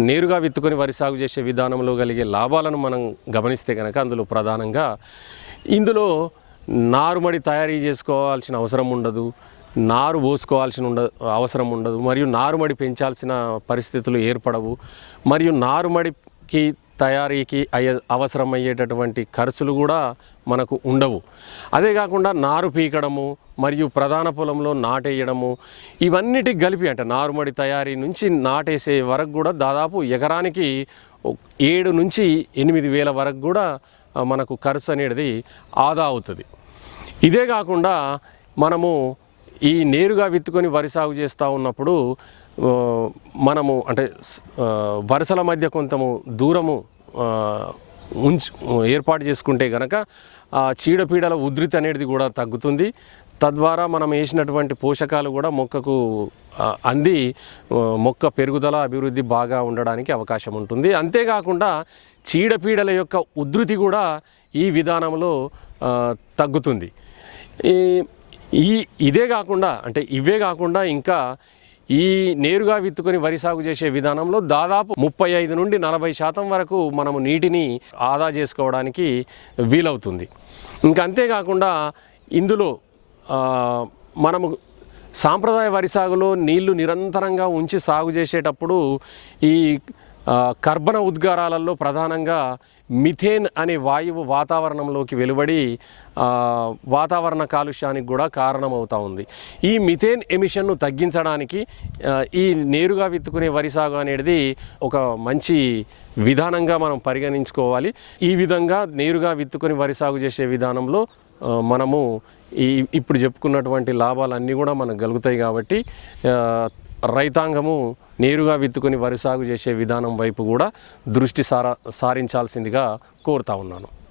నేరుగా విత్తుకొని వరి సాగు చేసే విధానంలో కలిగే లాభాలను మనం గమనిస్తే కనుక అందులో ప్రధానంగా ఇందులో నారుమడి తయారీ చేసుకోవాల్సిన అవసరం ఉండదు నారు పోసుకోవాల్సిన ఉండ అవసరం ఉండదు మరియు నారుమడి పెంచాల్సిన పరిస్థితులు ఏర్పడవు మరియు నారుమడికి తయారీకి అయ్యే అవసరమయ్యేటటువంటి ఖర్చులు కూడా మనకు ఉండవు. అదే కాకుండా నారు పీకడము మరియు ప్రధాన పొలంలో నాటేయడము ఇవన్నిటికి కలిపి అంటే నారుమడి తయారీ నుంచి నాటేసే వరకు కూడా దాదాపు ఎకరానికి ఏడు నుంచి ఎనిమిది వేల వరకు కూడా మనకు ఖర్చు అనేది ఆదా అవుతుంది. ఇదే కాకుండా మనము ఈ నేరుగా విత్తుకొని వరి సాగు చేస్తూ ఉన్నప్పుడు మనము అంటే వరుసల మధ్య కొంతము దూరము ఉంచు ఏర్పాటు చేసుకుంటే కనుక ఆ చీడపీడల ఉధృతి అనేది కూడా తగ్గుతుంది. తద్వారా మనం వేసినటువంటి పోషకాలు కూడా మొక్కకు అంది మొక్క పెరుగుదల అభివృద్ధి బాగా ఉండడానికి అవకాశం ఉంటుంది. అంతేకాకుండా చీడపీడల యొక్క ఉధృతి కూడా ఈ విధానంలో తగ్గుతుంది. ఈ ఈ ఇదే కాకుండా అంటే ఇవే కాకుండా ఇంకా ఈ నేరుగా విత్తుకొని వరి సాగు చేసే విధానంలో దాదాపు ముప్పై ఐదు నుండి నలభై శాతం వరకు మనము నీటిని ఆదా చేసుకోవడానికి వీలవుతుంది. ఇంకా అంతేకాకుండా ఇందులో మనము సాంప్రదాయ వరి సాగులో నీళ్ళు నిరంతరంగా ఉంచి సాగు చేసేటప్పుడు ఈ కర్బన ఉద్గారాలలో ప్రధానంగా మిథేన్ అనే వాయువు వాతావరణంలోకి వెలువడి వాతావరణ కాలుష్యానికి కూడా కారణమవుతా ఉంది. ఈ మిథేన్ ఎమిషన్ను తగ్గించడానికి ఈ నేరుగా విత్తుకునే వరి సాగు అనేది ఒక మంచి విధానంగా మనం పరిగణించుకోవాలి. ఈ విధంగా నేరుగా విత్తుకొని వరి సాగు చేసే విధానంలో మనము ఈ ఇప్పుడు చెప్పుకున్నటువంటి లాభాలన్నీ కూడా మనకు కలుగుతాయి కాబట్టి రైతాంగము నేరుగా విత్తుకొని వరి సాగు చేసే విధానం వైపు కూడా దృష్టి సారా సారించాల్సిందిగా కోరుతా ఉన్నాను.